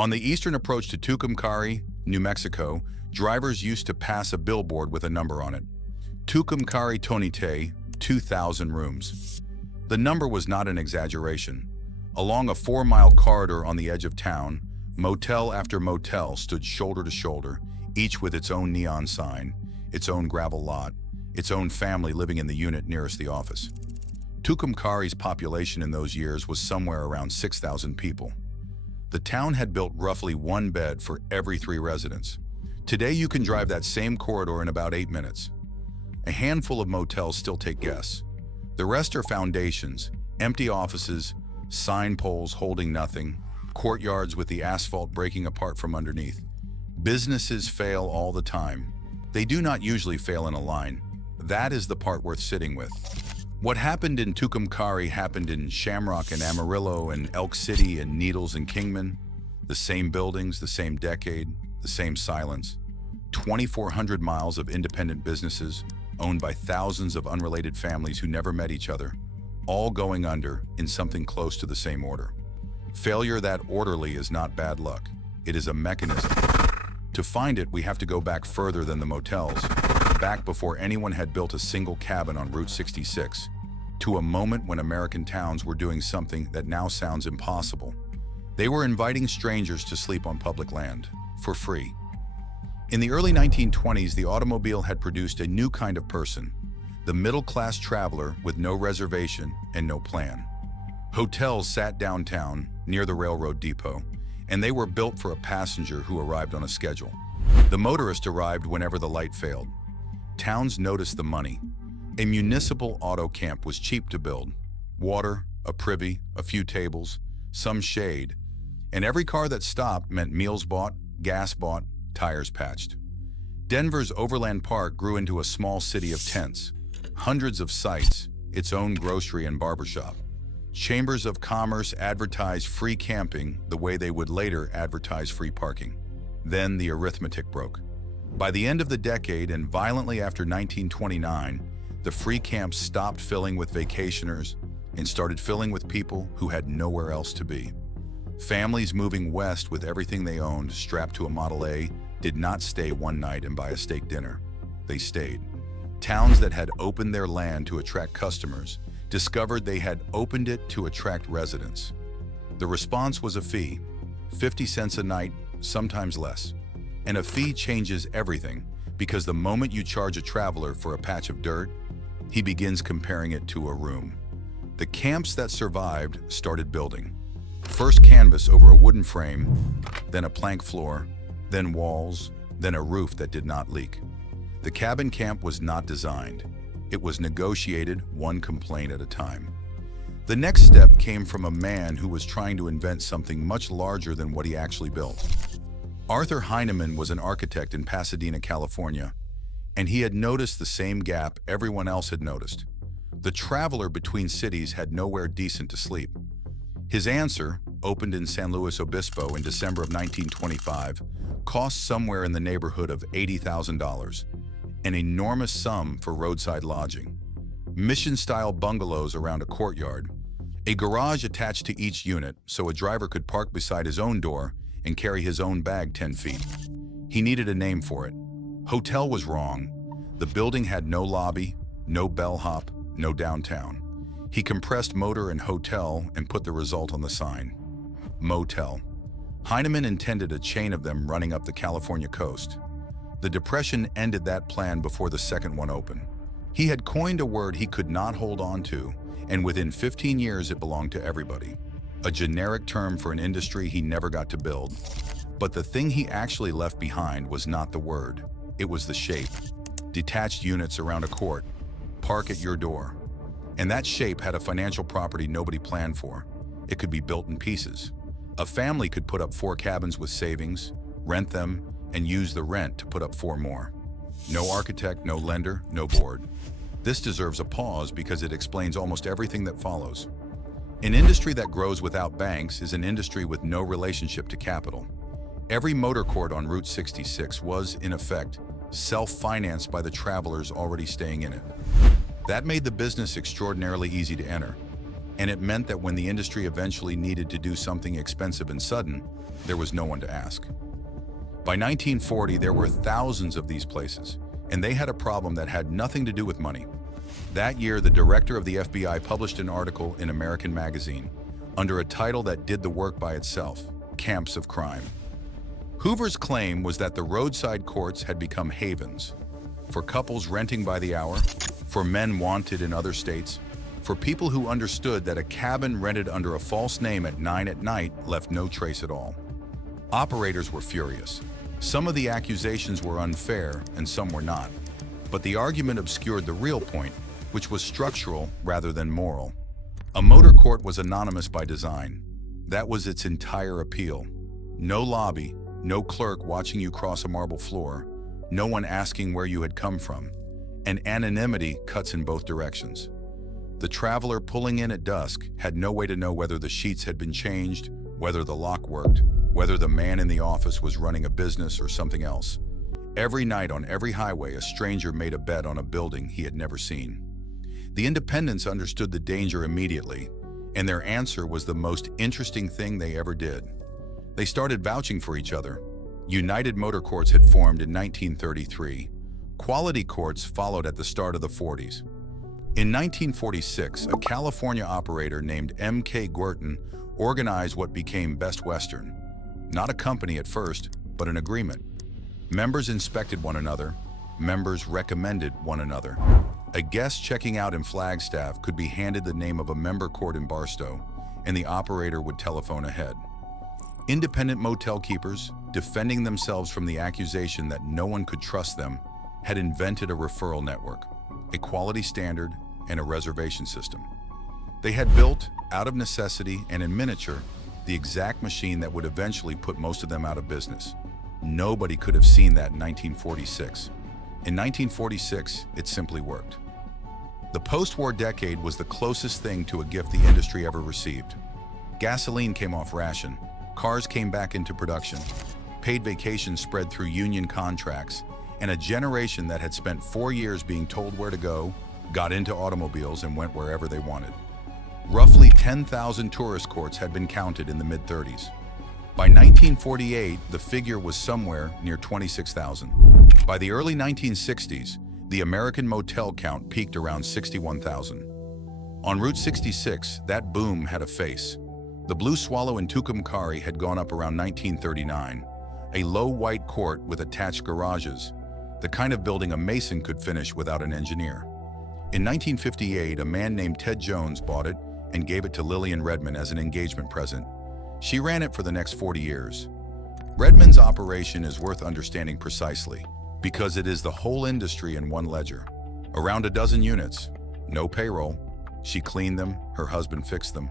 On the eastern approach to Tucumcari, New Mexico, drivers used to pass a billboard with a number on it. Tucumcari Tonite, 2,000 rooms. The number was not an exaggeration. Along a 4-mile corridor on the edge of town, motel after motel stood shoulder to shoulder, each with its own neon sign, its own gravel lot, its own family living in the unit nearest the office. Tucumcari's population in those years was somewhere around 6,000 people. The town had built roughly one bed for every 3 residents. Today you can drive that same corridor in about 8 minutes. A handful of motels still take guests. The rest are foundations, empty offices, sign poles holding nothing, courtyards with the asphalt breaking apart from underneath. Businesses fail all the time. They do not usually fail in a line. That is the part worth sitting with. What happened in Tucumcari happened in Shamrock and Amarillo and Elk City and Needles and Kingman. The same buildings, the same decade, the same silence. 2,400 miles of independent businesses owned by thousands of unrelated families who never met each other, all going under in something close to the same order. Failure that orderly is not bad luck. It is a mechanism. To find it, we have to go back further than the motels, back before anyone had built a single cabin on Route 66, to a moment when American towns were doing something that now sounds impossible. They were inviting strangers to sleep on public land, for free. In the early 1920s, the automobile had produced a new kind of person, the middle-class traveler with no reservation and no plan. Hotels sat downtown, near the railroad depot, and they were built for a passenger who arrived on a schedule. The motorist arrived whenever the light failed. Towns noticed the money. A municipal auto camp was cheap to build. Water, a privy, a few tables, some shade. And every car that stopped meant meals bought, gas bought, tires patched. Denver's Overland Park grew into a small city of tents, hundreds of sites, its own grocery and barbershop. Chambers of Commerce advertised free camping the way they would later advertise free parking. Then the arithmetic broke. By the end of the decade and violently after 1929, the free camps stopped filling with vacationers and started filling with people who had nowhere else to be. Families moving west with everything they owned strapped to a Model A did not stay one night and buy a steak dinner. They stayed. Towns that had opened their land to attract customers discovered they had opened it to attract residents. The response was a fee, 50 cents a night, sometimes less. And a fee changes everything, because the moment you charge a traveler for a patch of dirt, he begins comparing it to a room. The camps that survived started building. First canvas over a wooden frame, then a plank floor, then walls, then a roof that did not leak. The cabin camp was not designed. It was negotiated one complaint at a time. The next step came from a man who was trying to invent something much larger than what he actually built. Arthur Heinemann was an architect in Pasadena, California, and he had noticed the same gap everyone else had noticed. The traveler between cities had nowhere decent to sleep. His answer, opened in San Luis Obispo in December of 1925, cost somewhere in the neighborhood of $80,000, an enormous sum for roadside lodging. Mission-style bungalows around a courtyard, a garage attached to each unit so a driver could park beside his own door and carry his own bag 10 feet. He needed a name for it. Hotel was wrong. The building had no lobby, no bellhop, no downtown. He compressed motor and hotel and put the result on the sign. Motel. Heinemann intended a chain of them running up the California coast. The Depression ended that plan before the second one opened. He had coined a word he could not hold on to, and within 15 years it belonged to everybody. A generic term for an industry he never got to build. But the thing he actually left behind was not the word. It was the shape. Detached units around a court. Park at your door. And that shape had a financial property nobody planned for. It could be built in pieces. A family could put up 4 cabins with savings, rent them, and use the rent to put up 4 more. No architect, no lender, no board. This deserves a pause because it explains almost everything that follows. An industry that grows without banks is an industry with no relationship to capital. Every motor court on Route 66 was, in effect, self-financed by the travelers already staying in it. That made the business extraordinarily easy to enter. and it meant that when the industry eventually needed to do something expensive and sudden, there was no one to ask. By 1940, there were thousands of these places, and they had a problem that had nothing to do with money. That year, the director of the FBI published an article in American Magazine under a title that did the work by itself: Camps of Crime. Hoover's claim was that the roadside courts had become havens for couples renting by the hour, for men wanted in other states, for people who understood that a cabin rented under a false name at 9 at night left no trace at all. Operators were furious. Some of the accusations were unfair and some were not. But the argument obscured the real point, which was structural rather than moral. A motor court was anonymous by design. That was its entire appeal. No lobby, no clerk watching you cross a marble floor, no one asking where you had come from. And anonymity cuts in both directions. The traveler pulling in at dusk had no way to know whether the sheets had been changed, whether the lock worked, whether the man in the office was running a business or something else. Every night on every highway, a stranger made a bet on a building he had never seen. The independents understood the danger immediately, and their answer was the most interesting thing they ever did. They started vouching for each other. United Motor Courts had formed in 1933. Quality Courts followed at the start of the 40s. In 1946, a California operator named M.K. Guertin organized what became Best Western. Not a company at first, but an agreement. Members inspected one another. Members recommended one another. A guest checking out in Flagstaff could be handed the name of a member court in Barstow, and the operator would telephone ahead. Independent motel keepers, defending themselves from the accusation that no one could trust them, had invented a referral network, a quality standard, and a reservation system. They had built, out of necessity and in miniature, the exact machine that would eventually put most of them out of business. Nobody could have seen that in 1946. In 1946, it simply worked. The post-war decade was the closest thing to a gift the industry ever received. Gasoline came off ration, cars came back into production, paid vacations spread through union contracts, and a generation that had spent 4 years being told where to go, got into automobiles and went wherever they wanted. Roughly 10,000 tourist courts had been counted in the mid-30s. By 1948, the figure was somewhere near 26,000. By the early 1960s, the American motel count peaked around 61,000. On Route 66, that boom had a face. The Blue Swallow in Tucumcari had gone up around 1939, a low white court with attached garages, the kind of building a mason could finish without an engineer. In 1958, a man named Ted Jones bought it and gave it to Lillian Redmond as an engagement present. She ran it for the next 40 years. Redmond's operation is worth understanding precisely because it is the whole industry in one ledger. Around a dozen units, no payroll. She cleaned them, her husband fixed them,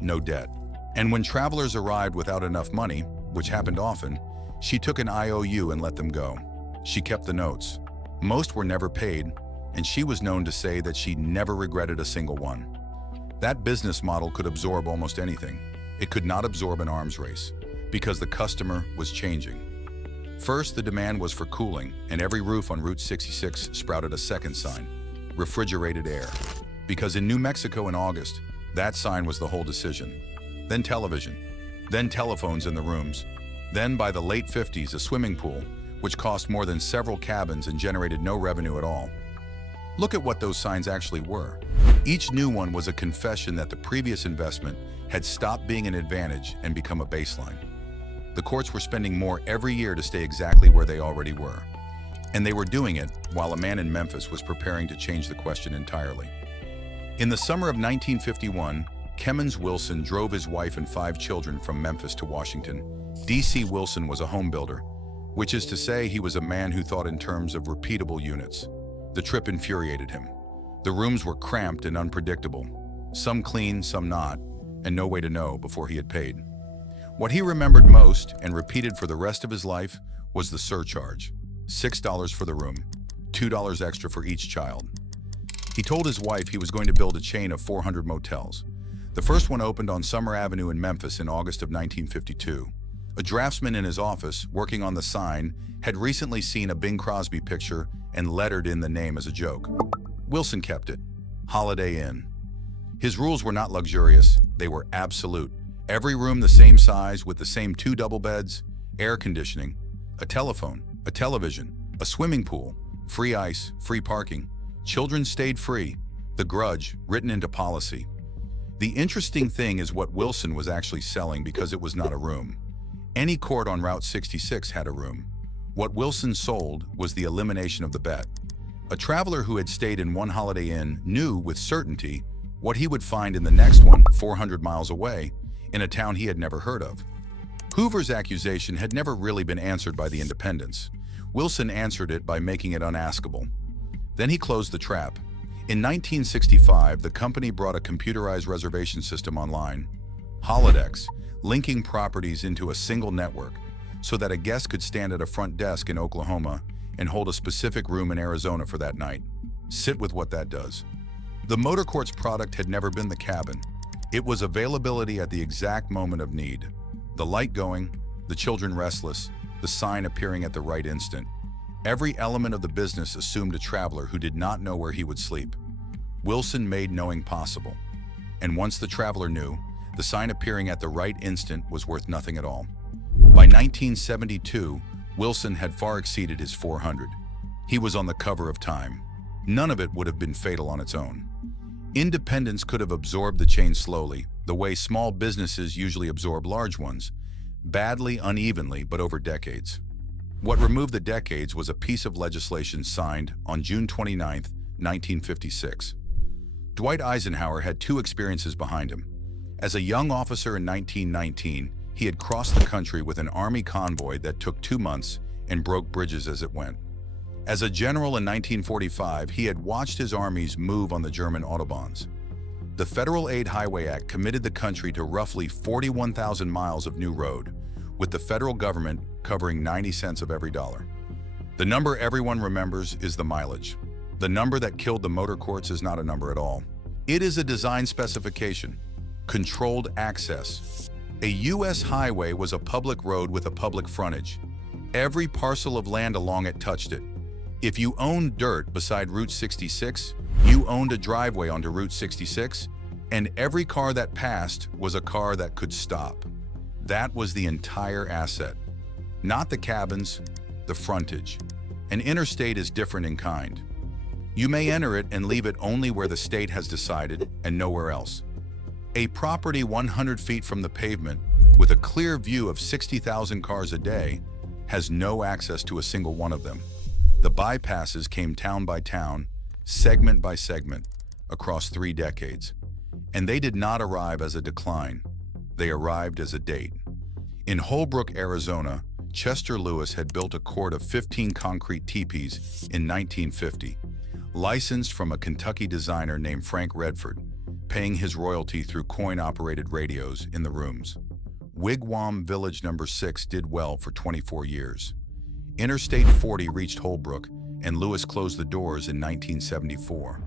no debt. And when travelers arrived without enough money, which happened often, she took an IOU and let them go. She kept the notes. Most were never paid, and she was known to say that she never regretted a single one. That business model could absorb almost anything. It could not absorb an arms race, because the customer was changing. First, the demand was for cooling, and every roof on Route 66 sprouted a second sign: refrigerated air. Because in New Mexico in August, that sign was the whole decision. Then television, then telephones in the rooms. Then by the late 50s, a swimming pool, which cost more than several cabins and generated no revenue at all. Look at what those signs actually were. Each new one was a confession that the previous investment had stopped being an advantage and become a baseline. The courts were spending more every year to stay exactly where they already were. And they were doing it while a man in Memphis was preparing to change the question entirely. In the summer of 1951, Kemmons Wilson drove his wife and 5 children from Memphis to Washington. D.C. Wilson was a home builder, which is to say he was a man who thought in terms of repeatable units. The trip infuriated him. The rooms were cramped and unpredictable, some clean, some not, and no way to know before he had paid. What he remembered most and repeated for the rest of his life was the surcharge: $6 for the room, $2 extra for each child. He told his wife he was going to build a chain of 400 motels. The first one opened on Summer Avenue in Memphis in August of 1952. A draftsman in his office, working on the sign, had recently seen a Bing Crosby picture and lettered in the name as a joke. Wilson kept it: Holiday Inn. His rules were not luxurious, they were absolute. Every room the same size with the same 2 double beds, air conditioning, a telephone, a television, a swimming pool, free ice, free parking. Children stayed free, the grudge written into policy. The interesting thing is what Wilson was actually selling because it was not a room. Any court on Route 66 had a room. What Wilson sold was the elimination of the bet. A traveler who had stayed in one Holiday Inn knew with certainty what he would find in the next one 400 miles away in a town he had never heard of. Hoover's accusation had never really been answered by the independents. Wilson answered it by making it unaskable. Then he closed the trap. In 1965, the company brought a computerized reservation system online, Holodex, linking properties into a single network so that a guest could stand at a front desk in Oklahoma and hold a specific room in Arizona for that night. Sit with what that does. The motor court's product had never been the cabin. It was availability at the exact moment of need. The light going, the children restless, the sign appearing at the right instant. Every element of the business assumed a traveler who did not know where he would sleep. Wilson made knowing possible. And once the traveler knew, the sign appearing at the right instant was worth nothing at all. By 1972, Wilson had far exceeded his 400. He was on the cover of Time. None of it would have been fatal on its own. Independents could have absorbed the change slowly, the way small businesses usually absorb large ones, badly, unevenly, but over decades. What removed the decades was a piece of legislation signed on June 29, 1956. Dwight Eisenhower had 2 experiences behind him. As a young officer in 1919, he had crossed the country with an army convoy that took 2 months and broke bridges as it went. As a general in 1945, he had watched his armies move on the German autobahns. The Federal Aid Highway Act committed the country to roughly 41,000 miles of new road, with the federal government covering 90 cents of every dollar. The number everyone remembers is the mileage. The number that killed the motor courts is not a number at all. It is a design specification, controlled access. A U.S. highway was a public road with a public frontage. Every parcel of land along it touched it. If you owned dirt beside Route 66, you owned a driveway onto Route 66, and every car that passed was a car that could stop. That was the entire asset. Not the cabins, the frontage. An interstate is different in kind. You may enter it and leave it only where the state has decided and nowhere else. A property 100 feet from the pavement with a clear view of 60,000 cars a day has no access to a single one of them. The bypasses came town by town, segment by segment, across 3 decades. And they did not arrive as a decline. They arrived as a date. In Holbrook, Arizona, Chester Lewis had built a court of 15 concrete teepees in 1950, licensed from a Kentucky designer named Frank Redford, paying his royalty through coin-operated radios in the rooms. Wigwam Village No. 6 did well for 24 years. Interstate 40 reached Holbrook, and Lewis closed the doors in 1974.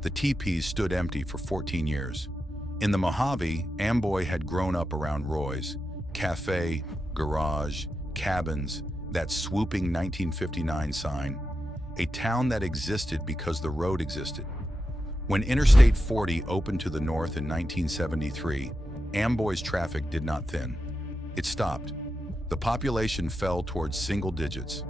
The teepees stood empty for 14 years. In the Mojave, Amboy had grown up around Roy's, cafe, garage, cabins, that swooping 1959 sign, a town that existed because the road existed. When Interstate 40 opened to the north in 1973, Amboy's traffic did not thin. It stopped. The population fell towards single digits.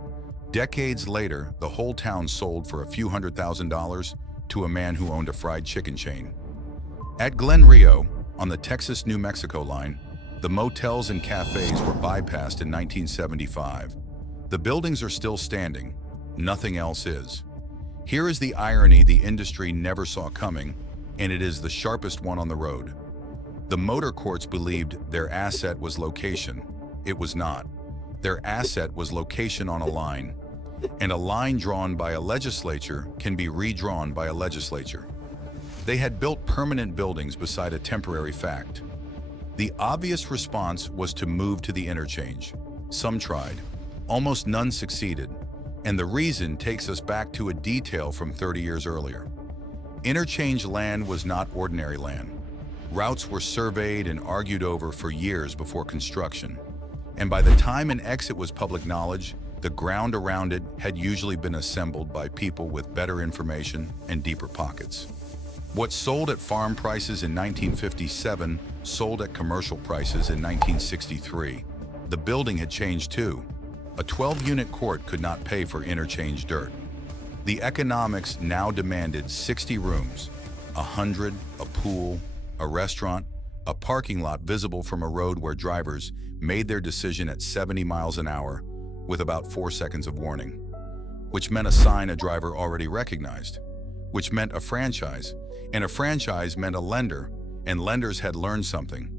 Decades later, the whole town sold for a few $100,000 to a man who owned a fried chicken chain. At Glen Rio, on the Texas-New Mexico line, the motels and cafes were bypassed in 1975. The buildings are still standing. Nothing else is. Here is the irony the industry never saw coming, and it is the sharpest one on the road. The motor courts believed their asset was location. It was not. Their asset was location on a line, and a line drawn by a legislature can be redrawn by a legislature. They had built permanent buildings beside a temporary fact. The obvious response was to move to the interchange. Some tried. Almost none succeeded. And the reason takes us back to a detail from 30 years earlier. Interchange land was not ordinary land. Routes were surveyed and argued over for years before construction. And by the time an exit was public knowledge, the ground around it had usually been assembled by people with better information and deeper pockets. What sold at farm prices in 1957 sold at commercial prices in 1963. The building had changed too. A 12-unit court could not pay for interchange dirt. The economics now demanded 60 rooms, 100, a pool, a restaurant, a parking lot visible from a road where drivers made their decision at 70 miles an hour with about 4 seconds of warning, which meant a sign a driver already recognized, which meant a franchise, and a franchise meant a lender, and lenders had learned something.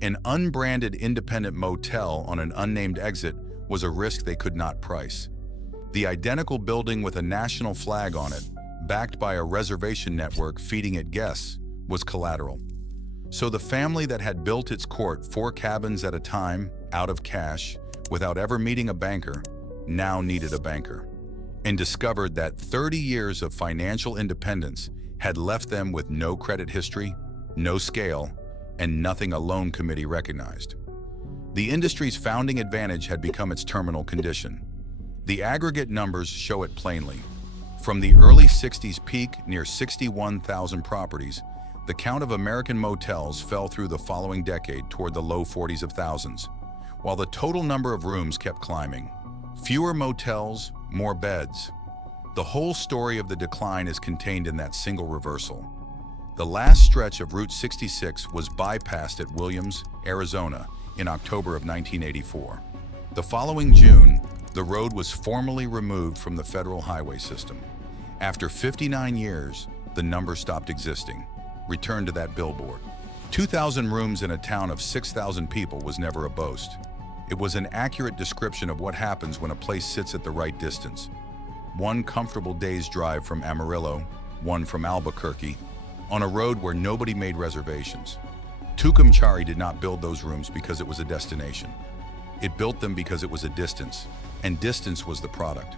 An unbranded independent motel on an unnamed exit was a risk they could not price. The identical building with a national flag on it, backed by a reservation network feeding it guests, was collateral. So the family that had built its court 4 cabins at a time, out of cash, without ever meeting a banker, now needed a banker, and discovered that 30 years of financial independence had left them with no credit history, no scale, and nothing a loan committee recognized. The industry's founding advantage had become its terminal condition. The aggregate numbers show it plainly. From the early 60s peak near 61,000 properties, the count of American motels fell through the following decade toward the low 40s of thousands, while the total number of rooms kept climbing. Fewer motels, more beds. The whole story of the decline is contained in that single reversal. The last stretch of Route 66 was bypassed at Williams, Arizona, in October of 1984. The following June, the road was formally removed from the federal highway system. After 59 years, the number stopped existing. Return to that billboard. 2,000 rooms in a town of 6,000 people was never a boast. It was an accurate description of what happens when a place sits at the right distance. One comfortable day's drive from Amarillo, one from Albuquerque, on a road where nobody made reservations. Tucumcari did not build those rooms because it was a destination. It built them because it was a distance, and distance was the product.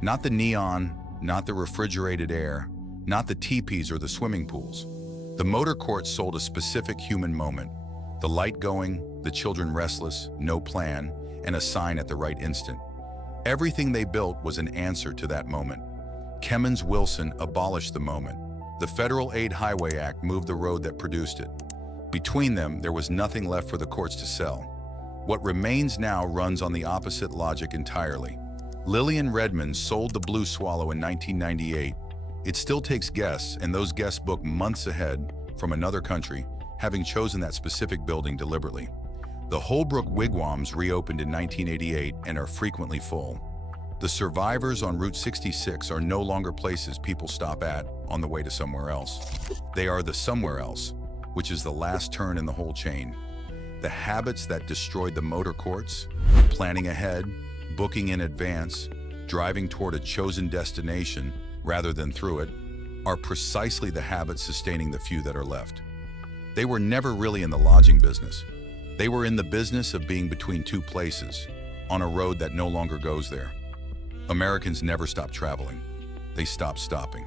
Not the neon, not the refrigerated air, not the teepees or the swimming pools. The motor court sold a specific human moment. The light going, the children restless, no plan, and a sign at the right instant. Everything they built was an answer to that moment. Kemmons Wilson abolished the moment. The Federal Aid Highway Act moved the road that produced it. Between them, there was nothing left for the courts to sell. What remains now runs on the opposite logic entirely. Lillian Redmond sold the Blue Swallow in 1998. It still takes guests, and those guests book months ahead from another country, having chosen that specific building deliberately. The Holbrook Wigwams reopened in 1988 and are frequently full. The survivors on Route 66 are no longer places people stop at on the way to somewhere else. They are the somewhere else, which is the last turn in the whole chain. The habits that destroyed the motor courts, planning ahead, booking in advance, driving toward a chosen destination rather than through it, are precisely the habits sustaining the few that are left. They were never really in the lodging business. They were in the business of being between two places, on a road that no longer goes there. Americans never stop traveling. They stop stopping.